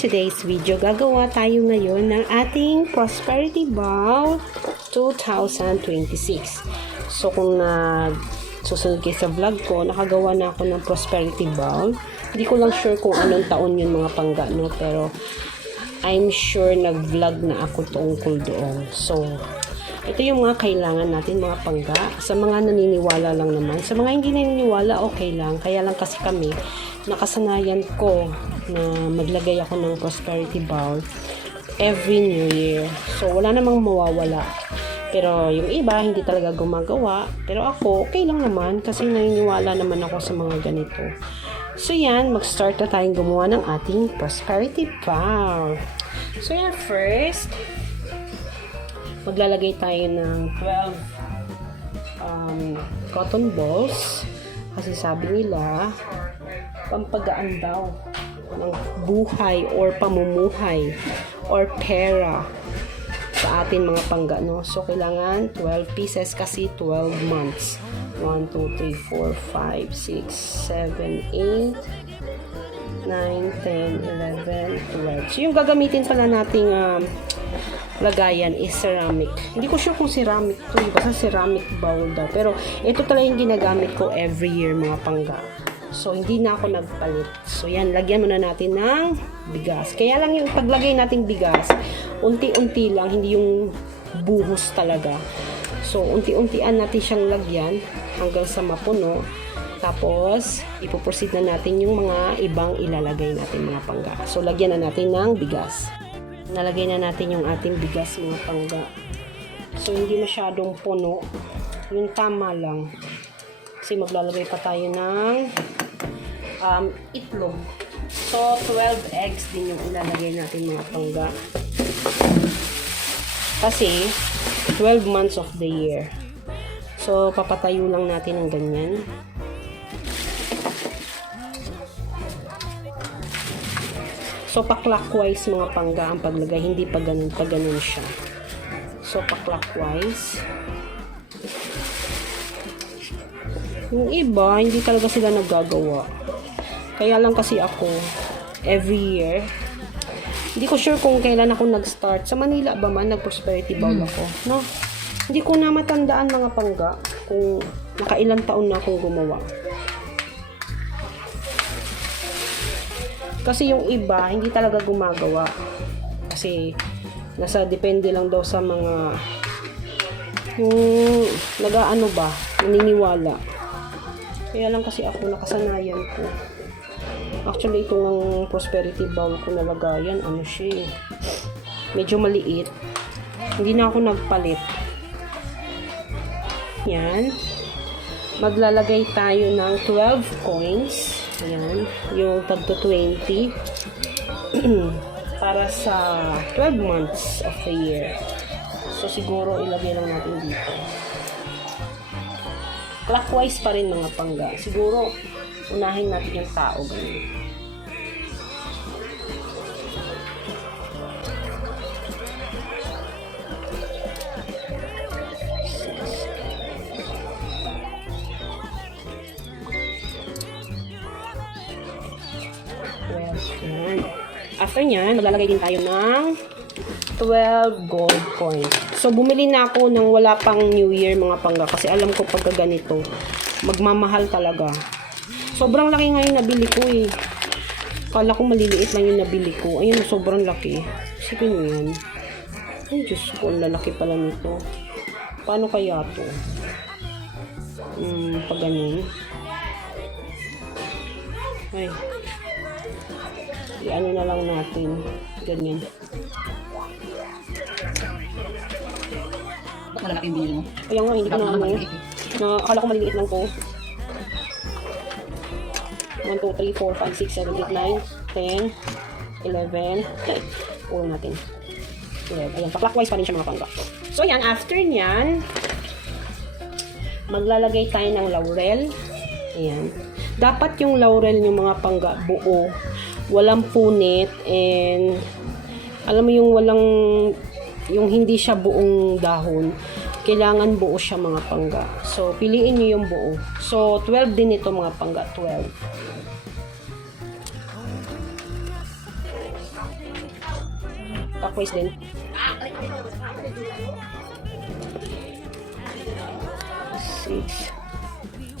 today's video, gagawa tayo ngayon ng ating Prosperity Bowl 2026. So, kung susunod kayo sa vlog ko, nakagawa na ako ng Prosperity Bowl. Hindi ko lang sure kung anong taon yun mga pangga, no? Pero, I'm sure nag-vlog na ako tungkol doon. So, ito yung mga kailangan natin mga pangga. Sa mga naniniwala lang naman. Sa mga hindi naniniwala, okay lang. Kaya lang kasi kami, nakasanayan ko na maglagay ako ng Prosperity Bowl every New Year. So, wala namang mawawala. Pero yung iba, hindi talaga gumagawa. Pero ako, okay lang naman kasi naniniwala naman ako sa mga ganito. So, yan. Mag-start na tayong gumawa ng ating Prosperity Bowl. So, yan. First, maglalagay tayo ng 12 cotton balls. Kasi sabi nila, pampagaan daw ng buhay or pamumuhay or pera sa atin mga pangga, no? So, kailangan 12 pieces kasi 12 months. 1, 2, 3, 4, 5, 6, 7, 8, 9, 10, 11, 12. So, yung gagamitin pala nating lagayan is ceramic. Hindi ko sure kung ceramic to. Basta ceramic bowl daw. Pero, ito talaga yung ginagamit ko every year mga pangga. So, hindi na ako nagpalit. So, yan. Lagyan muna natin ng bigas. Kaya lang yung paglagay nating bigas, unti-unti lang. Hindi yung buhos talaga. So, unti-untian natin siyang lagyan hanggang sa mapuno. Tapos, ipoproceed na natin yung mga ibang ilalagay natin mga pangga. So, lagyan na natin ng bigas. Nalagay na natin yung ating bigas mga pangga. So, hindi masyadong puno. Yung tama lang. Kasi maglalagay pa tayo ng itlog. So, 12 eggs din yung ilalagay natin mga pangga. Kasi, 12 months of the year. So, papatayo lang natin ng ganyan. So, pa-clockwise mga pangga ang paglagay. Hindi pa ganun siya. So, pa-clockwise. Yung iba, hindi talaga sila naggagawa. Kaya lang kasi ako, every year, hindi ko sure kung kailan ako nag-start. Sa Manila ba man, nag-Prosperity Bowl ako. No? Hindi ko na matandaan mga pangga kung nakailang taon na akong gumawa. Kasi yung iba, hindi talaga gumagawa. Kasi, depende lang daw sa mga nag-aano ba, naniniwala. Kaya lang kasi ako, nakasanayan ko. Actually, itong Prosperity Bowl ko nalagayan, ano siya, medyo maliit. Hindi na ako nagpalit. Yan. Maglalagay tayo ng 12 coins. Yan. Yung tagto 20. Para sa 12 months of the year. So, siguro ilagay lang natin dito. Clockwise pa rin mga pangga. Siguro, unahin natin yung tao. Ganun. After nyan, maglalagay din tayo ng 12 gold coin. So, bumili na ako ng wala pang New Year mga pangga. Kasi alam ko pagka ganito, magmamahal talaga. Sobrang laki nga yung nabili ko eh. Kala ko maliliit lang yung nabili ko. Ayun, sobrang laki. Isipin mo yan. Ay, Diyos ko, ang lalaki pala nito. Paano kaya to? Pag ganun. Ay. I-ano na lang natin. Ganyan. Ba't malalaki yung binili mo? Kaya nga, hindi ko na ano. Akala ko maliliit lang to. 1, 2, 3, 4, 5, 6, 7, 8, 9, 10, 11. Okay. Ulo natin. 12. Ayan, pa-clockwise pa rin siya mga pangga. So, yan. After nyan, maglalagay tayo ng laurel. Ayan. Dapat yung laurel yung mga pangga buo. Walang punit and alam mo yung yung hindi siya buong dahon. Kailangan buo siya mga pangga. So, piliin nyo yung buo. So, 12 din ito mga pangga. 12. Clockwise din.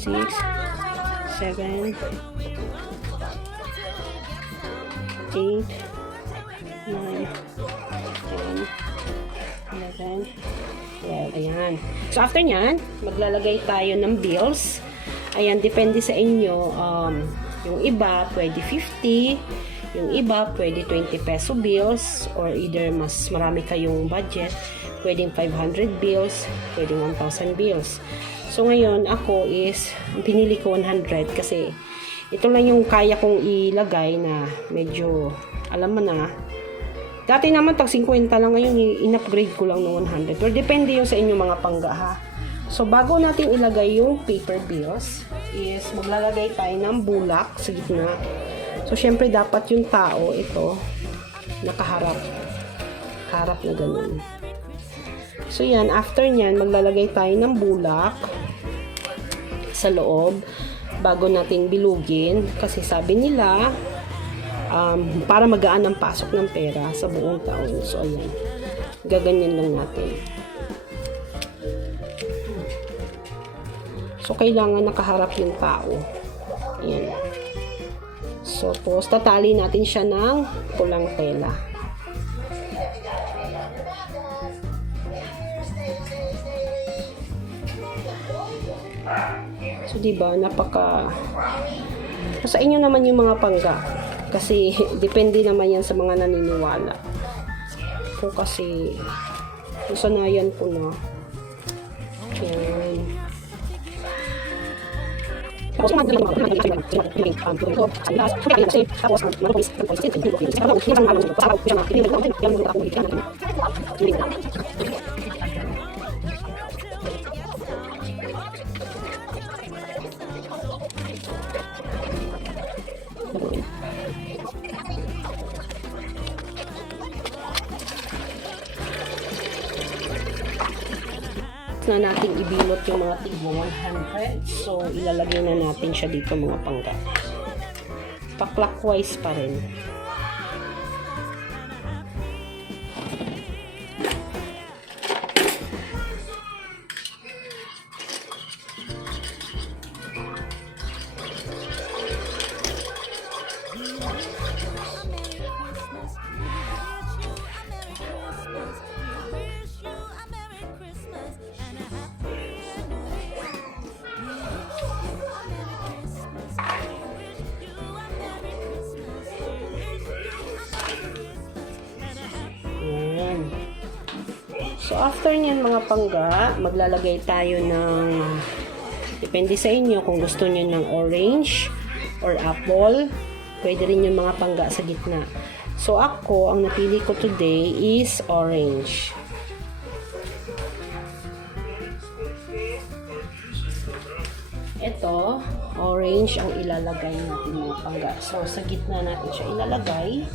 6, 7, 8, 9, 10, 11, 12. Ayan. So, after nyan, maglalagay tayo ng bills. Ayan, depende sa inyo. Yung iba, pwede 50. Yung iba, pwede 20 peso bills. Or either mas marami kayong budget. Pwedeng 500 bills. Pwedeng 1,000 bills. So, ngayon, ako is, pinili ko 100 kasi ito lang yung kaya kong ilagay na medyo, alam mo na, dati naman tag 50 lang, ngayon in-upgrade ko lang ng 100. Pero depende yung sa inyong mga pangga ha. So bago natin ilagay yung paper bills is maglalagay tayo ng bulak sa gitna. So syempre dapat yung tao ito nakaharap. Harap na ganun. So yan, after nyan maglalagay tayo ng bulak sa loob bago natin bilugin kasi sabi nila para magaan ang pasok ng pera sa buong taon. So, ayan. Gaganyan lang natin. So, kailangan nakaharap yung tao. Ayan. So, tatali natin siya ng pulang tela. So, diba, sa inyo naman yung mga pangga. Kasi, depende naman yan sa mga naniniwala. So, kasi, sanayan ko na. Yan. na natin ibilot yung mga tigwa 100. So, ilalagay na natin siya dito mga pangga. Pa-clockwise pa rin. So, after nyan mga pangga, maglalagay tayo ng, depende sa inyo kung gusto nyo ng orange or apple. Pwede rin yung mga pangga sa gitna. So, ako, ang napili ko today is orange. Ito, orange ang ilalagay natin mga pangga. So, sa gitna natin siya ilalagay.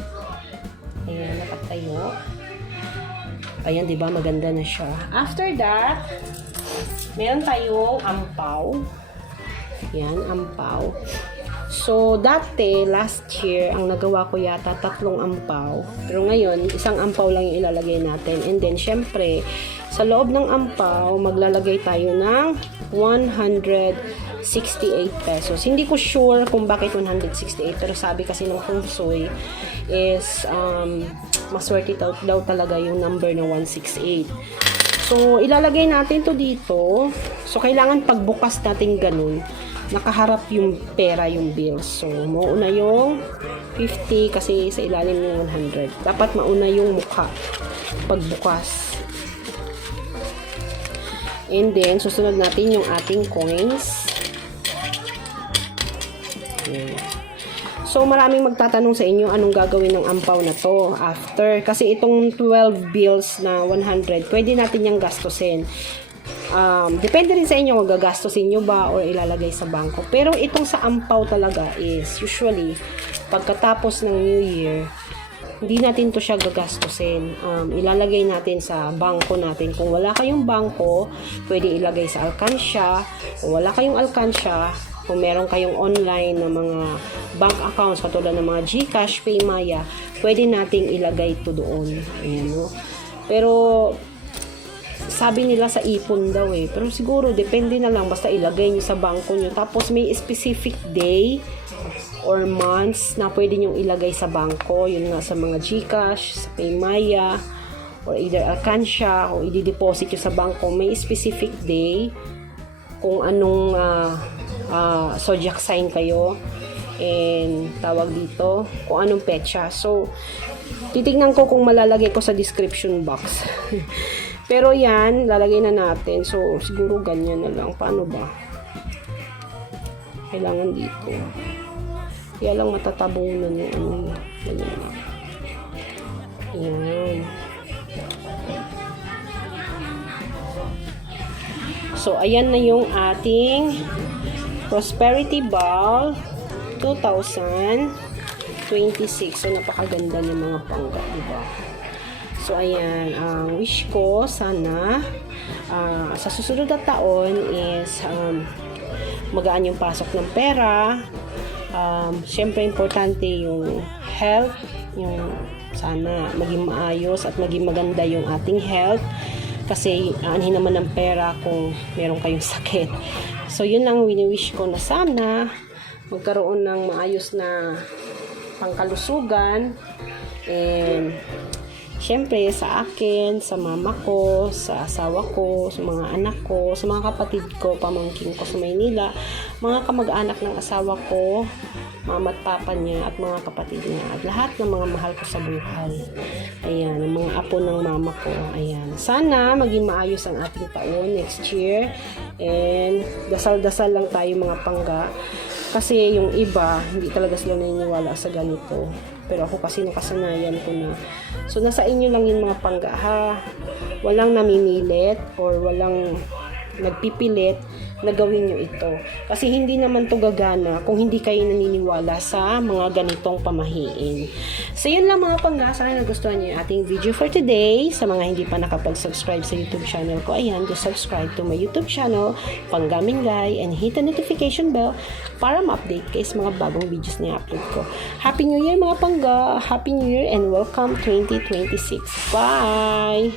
Ayan, nakatayo. Ayan, diba? Maganda na siya. After that, meron tayong ampaw. Ayan, ampaw. So, dati, last year, ang nagawa ko yata 3 ampaw. Pero ngayon, 1 ampaw lang yung ilalagay natin. And then, syempre, sa loob ng ampaw, maglalagay tayo ng 168 pesos. Hindi ko sure kung bakit 168. Pero sabi kasi ng Feng Shui is, maswerte daw talaga yung number na 168. So, ilalagay natin to dito. So, kailangan pagbukas natin ganun, nakaharap yung pera, yung bills. So, mauna yung 50 kasi sa ilalim yung 100. Dapat mauna yung mukha pagbukas. And then, susunod natin yung ating coins. Ayan. So, maraming magtatanong sa inyo anong gagawin ng ampaw na to after. Kasi itong 12 bills na 100, pwede natin yung gastusin. Depende rin sa inyo kung gagastusin nyo ba or ilalagay sa bangko. Pero itong sa ampaw talaga is usually, pagkatapos ng New Year, hindi natin to siya gagastusin. Ilalagay natin sa bangko natin. Kung wala kayong bangko, pwede ilagay sa alkansya. Kung wala kayong alkansya, kung meron kayong online na mga bank accounts katulad ng mga GCash, Paymaya, pwede nating ilagay ito doon. Ayan, no? Pero sabi nila sa ipon daw eh. Pero siguro depende na lang, basta ilagay nyo sa bangko nyo. Tapos may specific day or months na pwede nyong ilagay sa bangko. Yun nga sa mga GCash, sa Paymaya, or either Alcansya, o i-deposit nyo sa bangko. May specific day kung anong zodiac sign kayo. And tawag dito, kung anong petsa. So, titignan ko kung malalagay ko sa description box. Pero yan, lalagay na natin. So, siguro ganyan na lang. Paano ba? Kailangan dito. Kaya lang matatabunan yung ano. Ganyan na. Ayan. So, ayan na yung ating Prosperity Ball 2026. So, napakaganda ng mga pangga, diba? So, ayan, ang wish ko sana sa susunod na taon is magaan yung pasok ng pera. Syempre, importante yung health, yung sana maging maayos at maging maganda yung ating health. Kasi aanhin naman ng pera kung meron kayong sakit. So, yun lang wini-wish ko na sana magkaroon ng maayos na pangkalusugan. And syempre sa akin, sa mama ko, sa asawa ko, sa mga anak ko, sa mga kapatid ko, pamangkin ko sa Maynila, mga kamag-anak ng asawa ko, mama at papa niya at mga kapatid niya at lahat ng mga mahal ko sa buhay. Ayan, ang mga apo ng mama ko. Ayan. Sana maging maayos ang ating taon next year. And dasal-dasal lang tayo mga pangga. Kasi yung iba, hindi talaga sila naniniwala sa ganito. Pero ako kasi nakasanayan ko na. So, nasa inyo lang yung mga pangga, ha? Walang namimilit or walang nagpipilit na gawin nyo ito. Kasi hindi naman to gagana kung hindi kayo naniniwala sa mga ganitong pamahiin. So, yun lang mga pangga. Sana nagustuhan nyo yung ating video for today. Sa mga hindi pa nakapag-subscribe sa YouTube channel ko, ayan, just subscribe to my YouTube channel, Pangga Mingay, and hit the notification bell para ma-update kayo sa mga bagong videos na i-upload ko. Happy New Year mga pangga! Happy New Year and welcome 2026! Bye!